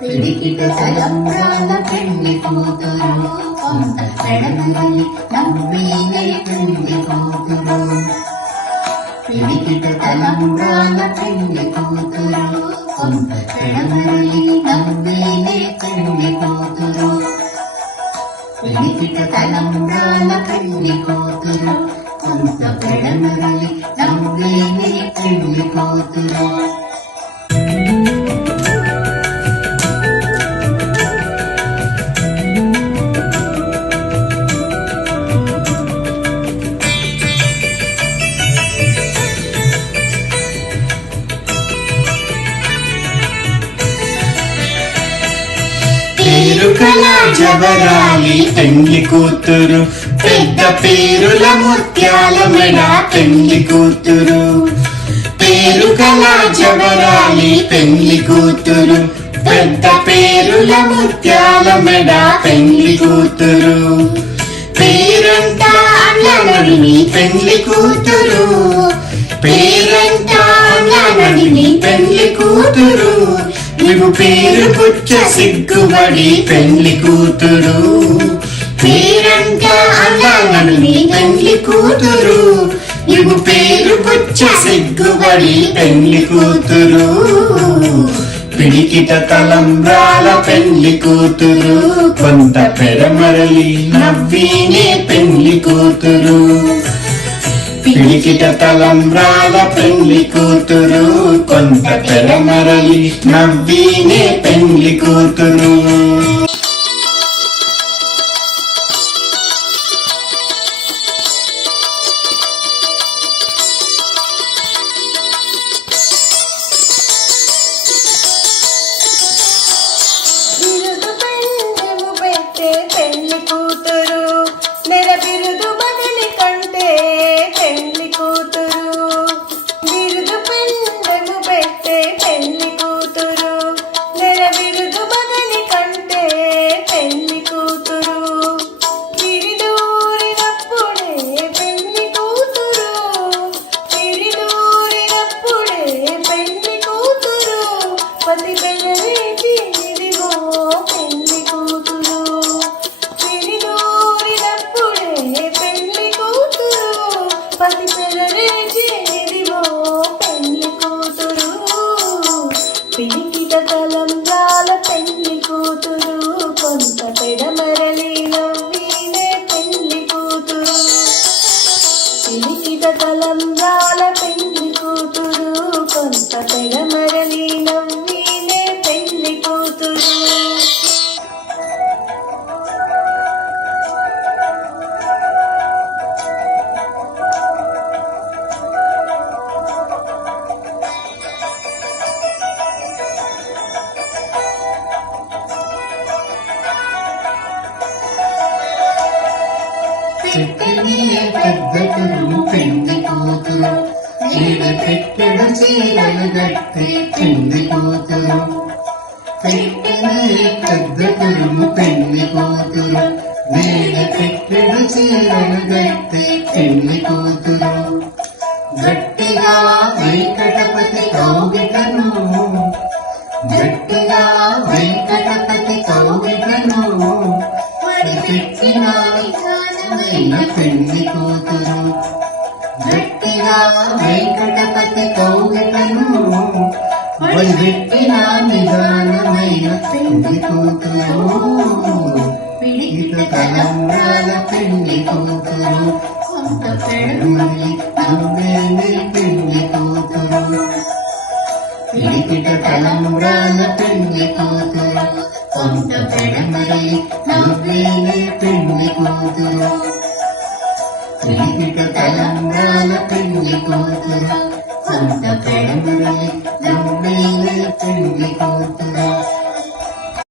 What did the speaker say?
పిడికిట సయంత్రాల పెళ్ళి కూతురు కొంత పెడమల్లి నవ్వేనే పెళ్ళి కూతురు పిడికిట తలంబ్రాల పెళ్ళి కూతురు కొంత పెడమల్లి నవ్వేనే పెళ్ళి కూతురు పిడికిట తలంబ్రాల పెళ్ళి కూతురు కొంత పెడమల్లి నవ్వేనే పెళ్ళి కూతురు పేరుకల జవరాలి పెండ్లి కూతురు. పెద్ద పేరుల ముత్యాల మెడ పెండ్లి కూతురు. పేరుకల జబరాలి పెండ్లి కూతురు. పెద్ద పేరుల ముత్యాల మెడ పెండ్లి కూతురు. పేరంటా అన్నడిని పెండ్లి కూతురు. పేరంటా అన్నడిని పెండ్లి కూతురు. నువ్వు పేరు పుచ్చ సిగ్గుబడి పెళ్ళి కూతురు. పేరంటా నీ పెళ్ళి కూతురు. నువ్వు పేరు పుచ్చ సిగ్గుబడి పెళ్ళి కూతురు. పిడికిట తలంబ్రాల పెళ్ళి కూతురు. కొంత పెరమరలి నవ్వీనే పెళ్ళి కూతురు. పిడికిట తలంబ్రాల పెళ్ళి కూతురు కొంత పెడమరలి నవ్వీనే పెళ్ళి కూతురు. పెళ్ళి పెట్టెనే పెద్ద కురుము పెండి కూతురు ఈడ పెట్టెడు చీరలు గట్టి పిండి కూతురు పెట్టెనే పెద్ద కురుము కూతురు చీరలు గట్టి పిండి కూతురు గట్టిగా పెళ్ళి కూతురు. గట్టిగా వెంకటపతి కౌగిటను వదిలిపెట్టిన నిదానమైన పెళ్ళి కూతురు. పిడికిట తలంబ్రాల పెళ్ళి కూతురు. కొంత పెడమని నవ్వేనే పెళ్ళి కూతురు. పిడికిట తలంబ్రాల పెళ్ళి కూతురు. కొంత పెడమరి నవ్వేనే పెళ్ళి కూతురు. పిడికిట తలంబ్రాల పెళ్ళి కూతురు కొంత పెడమరి నవ్వేనే పెళ్ళి